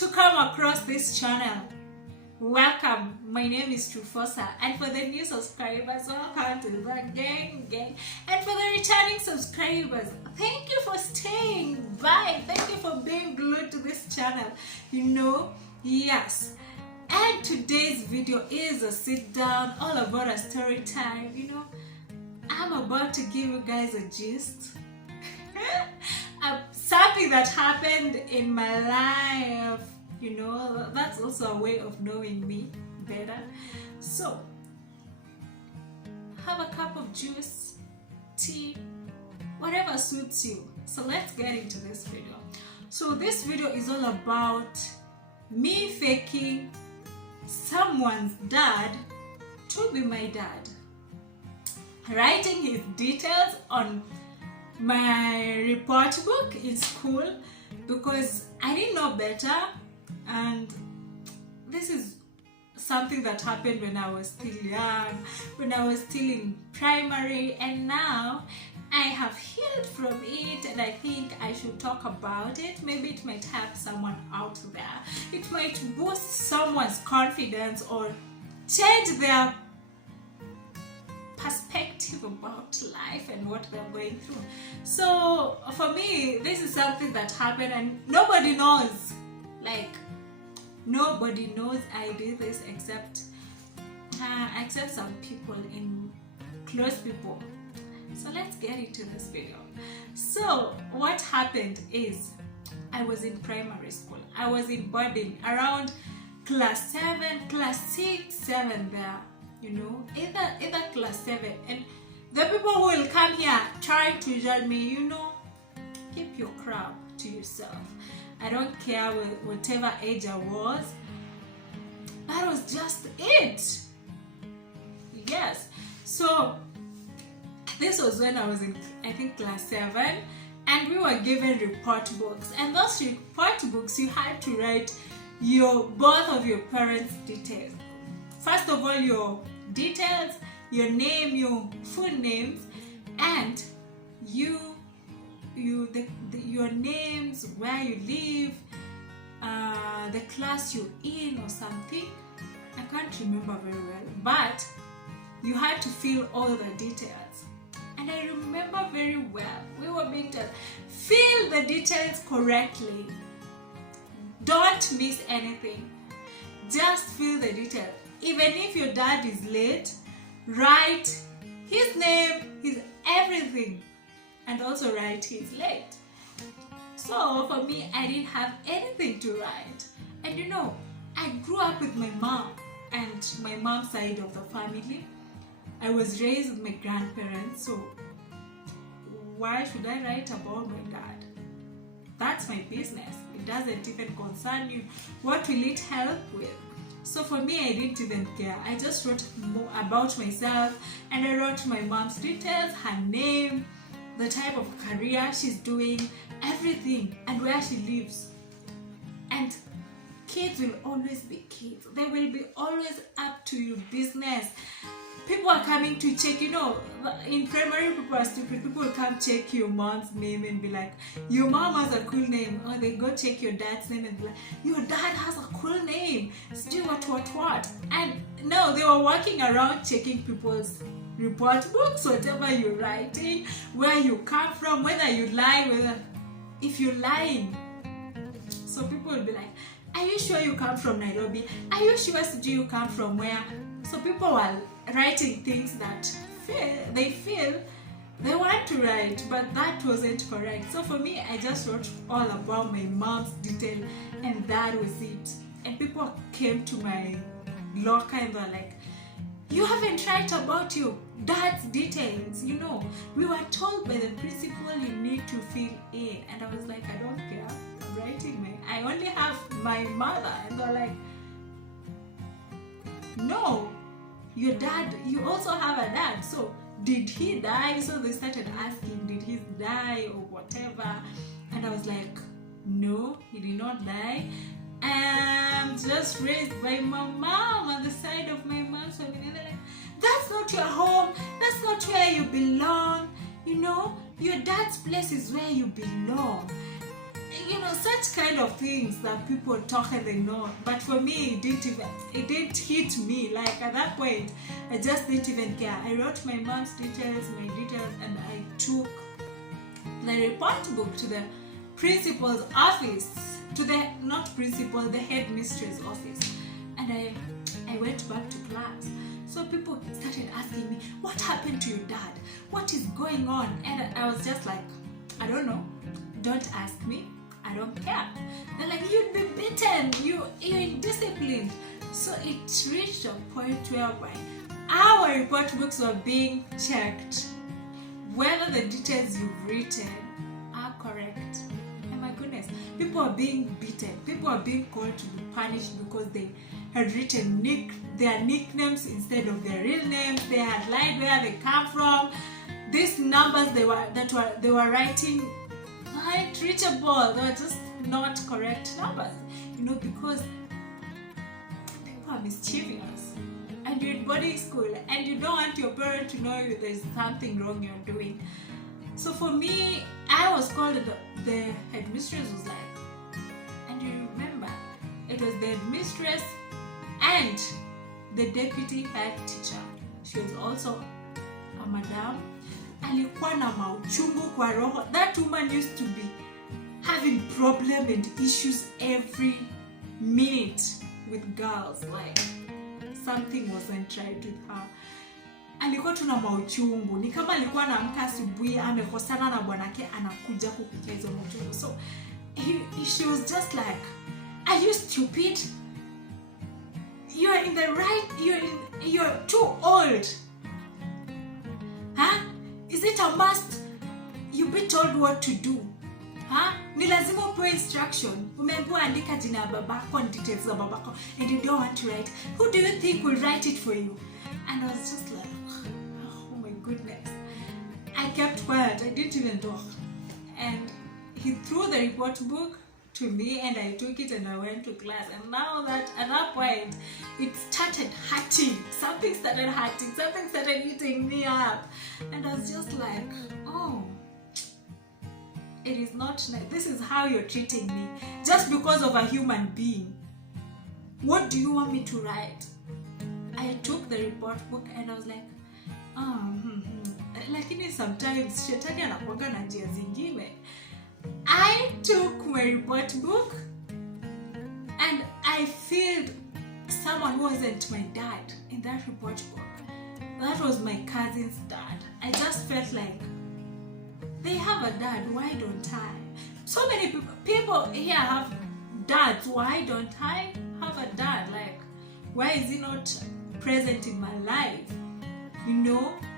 to come across this channel, welcome. My name is Trufosa, and for the new subscribers, welcome to the gang. And for the returning subscribers, thank you for staying by. Thank you for being glued to this channel. Yes. And today's video is a sit down, all about a story time. I'm about to give you guys a gist. Something that happened in my life. That's also a way of knowing me better. So, have a cup of juice, tea, whatever suits you. So let's get into this video. So this video is all about me faking someone's dad to be my dad, writing his details on my report book in school because I didn't know better, and this is something that happened when I was still young, when I was still in primary, and now I have healed from it, and I think I should talk about it. Maybe it might help someone out there. It might boost someone's confidence or change their perspective about life and what they're going through. So for me, this is something that happened and nobody knows. Nobody knows I did this except some people, in close people. So let's get into this video. So what happened is, I was in primary school. I was in boarding around class 7, class 6, 7 there. Either class 7. And the people who will come here trying to judge me, keep your crap to yourself. I don't care whatever age I was. That was just it. Yes. So this was when I was in, I think, class 7, and we were given report books. And those report books, you had to write both of your parents' details. First of all, your details, your name, your full names, and your names, where you live, the class you're in or something. I can't remember very well, but you had to fill all the details. And I remember very well, we were being told, fill the details correctly. Don't miss anything. Just fill the details. Even if your dad is late, write his name, his everything, and also write he's late. So for me, I didn't have anything to write. And I grew up with my mom and my mom's side of the family. I was raised with my grandparents, so why should I write about my dad? That's my business. It doesn't even concern you. What will it help with? So for me, I didn't even care. I just wrote more about myself, and I wrote my mom's details, her name, the type of career she's doing, everything, and where she lives. And kids will always be kids. They will be always up to your business. People are coming to check, in primary, people are stupid. People will come check your mom's name and be like, your mom has a cool name. Or they go check your dad's name and be like, your dad has a cool name. Do what. And no, they were walking around checking people's report books, whatever you're writing, where you come from, whether you lie, if you're lying. So people will be like, are you sure you come from Nairobi? Are you sure you come from where? So people were writing things that they feel they want to write, but that wasn't correct. So for me, I just wrote all about my mom's detail, and that was it. And people came to my locker and were like, you haven't write about your dad's details. We were told by the principal you need to fill in. And I was like, I don't care. I'm writing I only have my mother. And they're like, no, your dad, you also have a dad. So did he die? So they started asking, did he die or whatever? And I was like, no, he did not die. I'm just raised by my mom on the side of my mom's family. And they're like, that's not your home. That's not where you belong. Your dad's place is where you belong. such kind of things that people talk and they know. But for me, it didn't hit me. Like at that point, I just didn't even care. I wrote my mom's details, and I took the report book to the principal's office, the headmistress office, and I went back to class. So people started asking me, what happened to your dad? What is going on? And I was just like, I don't know. Don't ask me. I don't care. They're like, you'd be beaten. You're indisciplined. So it reached a point whereby our report books were being checked whether the details you've written are correct. And my goodness, people are being beaten. People are being called to be punished because they had written their nicknames instead of their real names. They had lied where they come from. These numbers they were writing weren't reachable. They were just not correct numbers. Because people are mischievous. And you're in boarding school and you don't want your parent to know there's something wrong you're doing. So for me, I was called, the headmistress was like, and you remember, it was the headmistress and the deputy head teacher. She was also a madam. Alikuwa na mauchungu kwa roho. That woman used to be having problem and issues every minute with girls. Like something wasn't right with her. Alikuwa tuna mauchungu. Ni kama alikuwa anaamka asubuhi amekosana na bwanake anakuja kupikia hizo mauchungu. So she was just like, are you stupid? You're in the right, you're too old. Huh? Is it a must you be told what to do? Huh? Ni lazima upewe instruction. Umeambiwa andika jina ya babako and details za babako and you don't want to write. Who do you think will write it for you? And I was just like, oh my goodness. I kept quiet. I didn't even talk. And he threw the report book to me and I took it and I went to class. And now that at that point it started hurting. Something started hurting. Something started eating me up. And I was just like, oh, it is not nice. This is how you're treating me. Just because of a human being. What do you want me to write? I took the report book and I was like, lakini sometimes shetani anakuanga na njia zingine. I took my report book and I filled someone who wasn't my dad in that report book. That was my cousin's dad. I just felt like, they have a dad, why don't I? So many people here have dads, why don't I have a dad? Like, why is he not present in my life?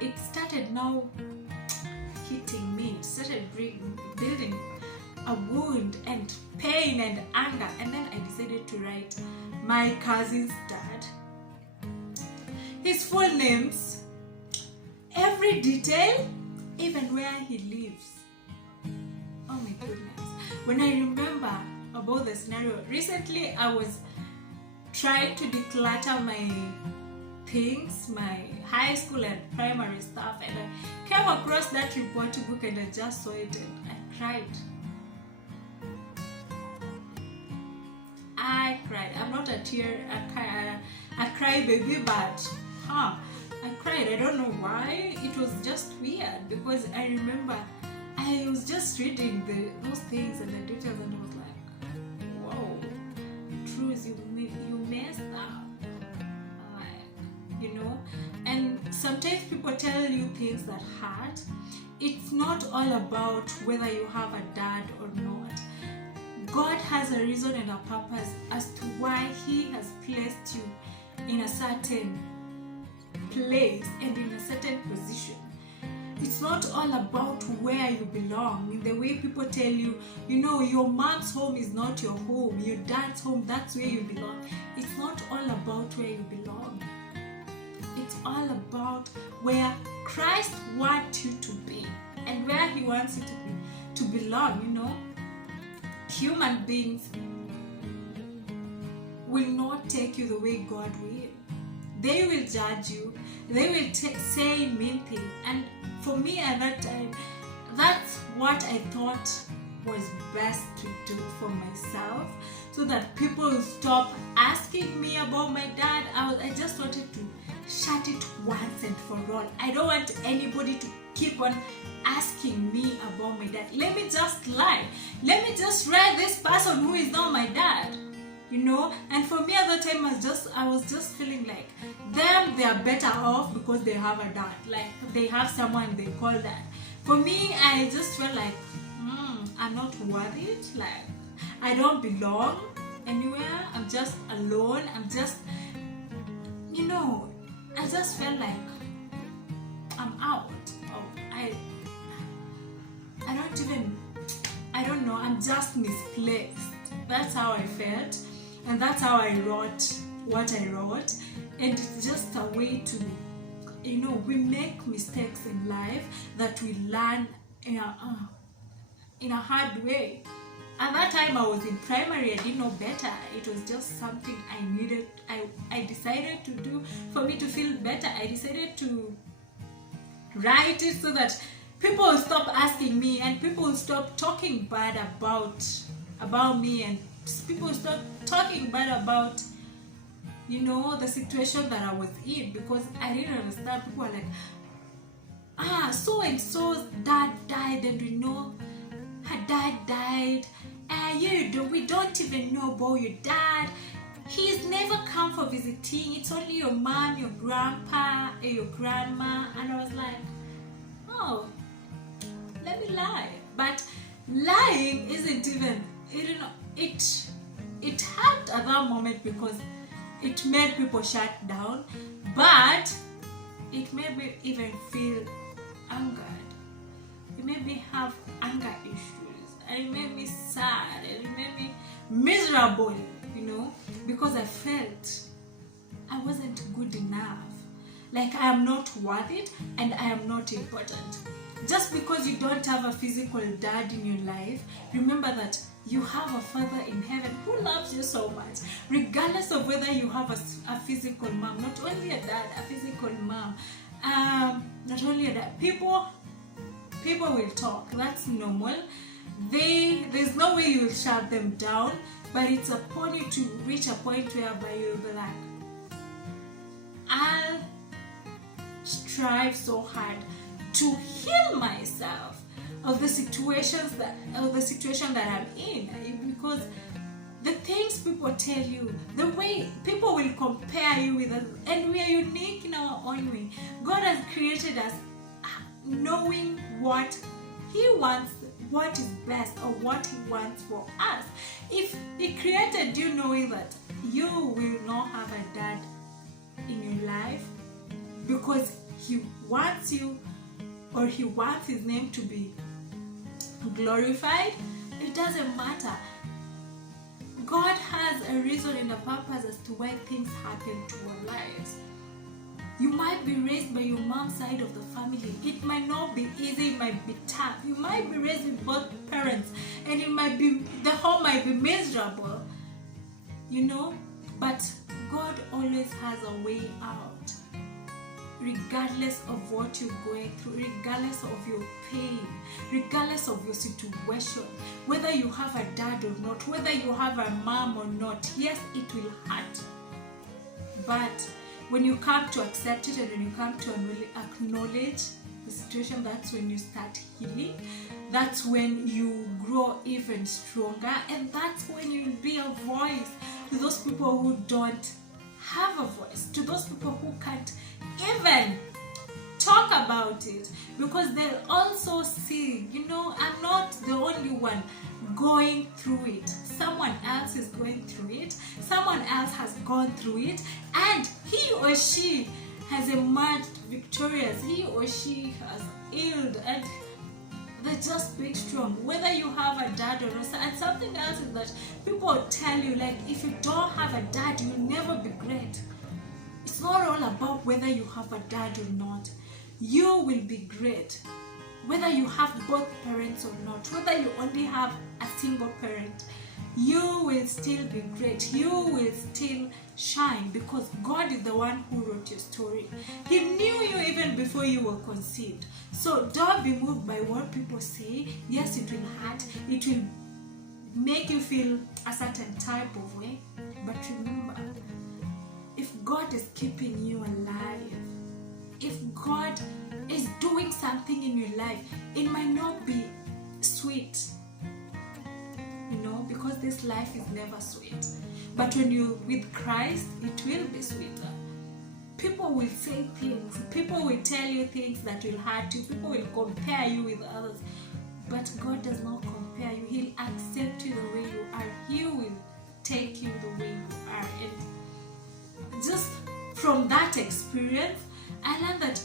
It started now hitting me. It started building a wound and pain and anger. And then I decided to write my cousin's dad, his full names, every detail, even where he lives. Oh my goodness. When I remember about the scenario, recently I was trying to declutter my things, my high school and primary stuff, and I came across that report book and I just saw it and I cried. I cried. I'm not a cry baby, but I cried. I don't know why. It was just weird because I remember I was just reading those things and the details and I was like, whoa, Truth, you messed up. And sometimes people tell you things that hurt. It's not all about whether you have a dad or not. God has a reason and a purpose as to why He has placed you in a certain place and in a certain position. It's not all about where you belong. In the way people tell you, your mom's home is not your home, your dad's home, that's where you belong. It's not all about where you belong. It's all about where Christ wants you to be and where He wants you to belong. Human beings will not take you the way God will. They will judge you. They will say mean things. And for me at that time, that's what I thought was best to do for myself, so that people will stop asking me about my dad. I just wanted to shut it once and for all. I don't want anybody to keep on asking me about my dad. Let me just lie. Let me just write this person who is not my dad. You know, and for me at the time, I was just feeling like they are better off because they have a dad, like they have someone they call dad. For me, I just felt like I'm not worth it. Like I don't belong anywhere. I'm just alone. I'm just, you know, I just felt like I'm out. I don't know. I'm just misplaced. That's how I felt. And that's how I wrote what I wrote. And it's just a way to, you know, we make mistakes in life that we learn in a hard way. At that time I was in primary, I didn't know better. It was just something I needed, I decided to do for me to feel better. I decided to write it so that people will stop asking me and people will stop talking bad about me, and people will stop talking bad about, you know, the situation that I was in, because I didn't understand. People were like, so and so's dad died, and we know her dad died, and we don't even know about your dad. He's never come for visiting. It's only your mom, your grandpa, and your grandma. And I was like, oh, let me lie. But lying isn't even, you know, it helped at that moment because it made people shut down, but it made me even feel angered. It made me have anger issues, and it made me sad, and it made me miserable, you know, because I felt I wasn't good enough. Like I am not worth it, and I am not important. Just because you don't have a physical dad in your life, remember that you have a Father in heaven who loves you so much, regardless of whether you have a physical mom. Not only a dad, a physical mom. Not only a dad. People will talk. That's normal. There's no way you will shut them down, but it's upon you to reach a point whereby you'll be like, I'll strive so hard to heal myself of the situation that I'm in, because the things people tell you, the way people will compare you with us, and we are unique in our own way. God has created us knowing what He wants, what is best, or what He wants for us. If He created you knowing that you will not have a dad in your life because He wants you, or He wants His name to be glorified, it doesn't matter. God has a reason and a purpose as to why things happen to our lives. You might be raised by your mom's side of the family. It might not be easy, it might be tough. You might be raised with both parents, and the home might be miserable, you know, but God always has a way out. Regardless of what you're going through, regardless of your pain, regardless of your situation, whether you have a dad or not, whether you have a mom or not, yes, it will hurt. But when you come to accept it, and when you come to acknowledge the situation, that's when you start healing. That's when you grow even stronger, and that's when you'll be a voice to those people who don't have a voice, to those people who can't even talk about it, because they'll also see, you know, I'm not the only one going through it. Someone else is going through it. Someone else has gone through it, and he or she has emerged victorious. He or she has healed, and they're just big strong. Whether you have a dad or not. And something else is that people tell you, like, if you don't have a dad, you'll never be great. It's not all about whether you have a dad or not. You will be great. Whether you have both parents or not, whether you only have a single parent, you will still be great. You will still shine, because God is the one who wrote your story. He knew you even before you were conceived. So don't be moved by what people say. Yes, it will hurt. It will make you feel a certain type of way. But remember, if God is keeping you alive, if God is doing something in your life, it might not be sweet, because this life is never sweet. But when you're with Christ, it will be sweeter. People will say things, people will tell you things that will hurt you, people will compare you with others. But God does not compare you. He'll accept you the way you are. He will take you the way you are. And just from that experience, I learned that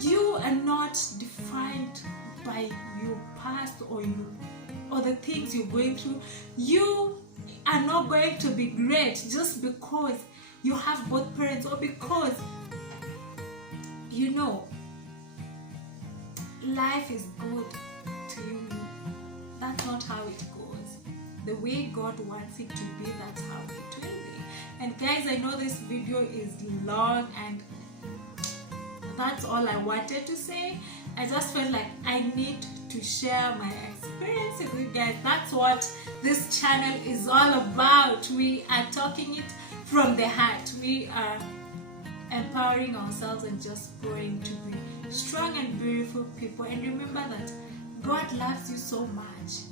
you are not defined by your past or the things you're going through. You are not going to be great just because you have both parents, or because life is good to you. That's not how it goes. The way God wants it to be, that's how it will be. And guys, I know this video is long, and that's all I wanted to say. I just felt like I need to share my experience with you guys. That's what this channel is all about. We are talking it from the heart. We are empowering ourselves and just growing to be strong and beautiful people. And remember that God loves you so much.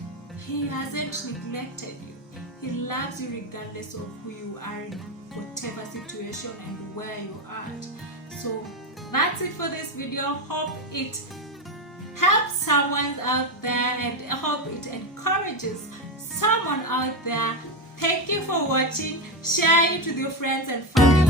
He hasn't neglected you. He loves you regardless of who you are in whatever situation and where you are at. So that's it for this video. Hope it helps someone out there, and I hope it encourages someone out there. Thank you for watching. Share it with your friends and family.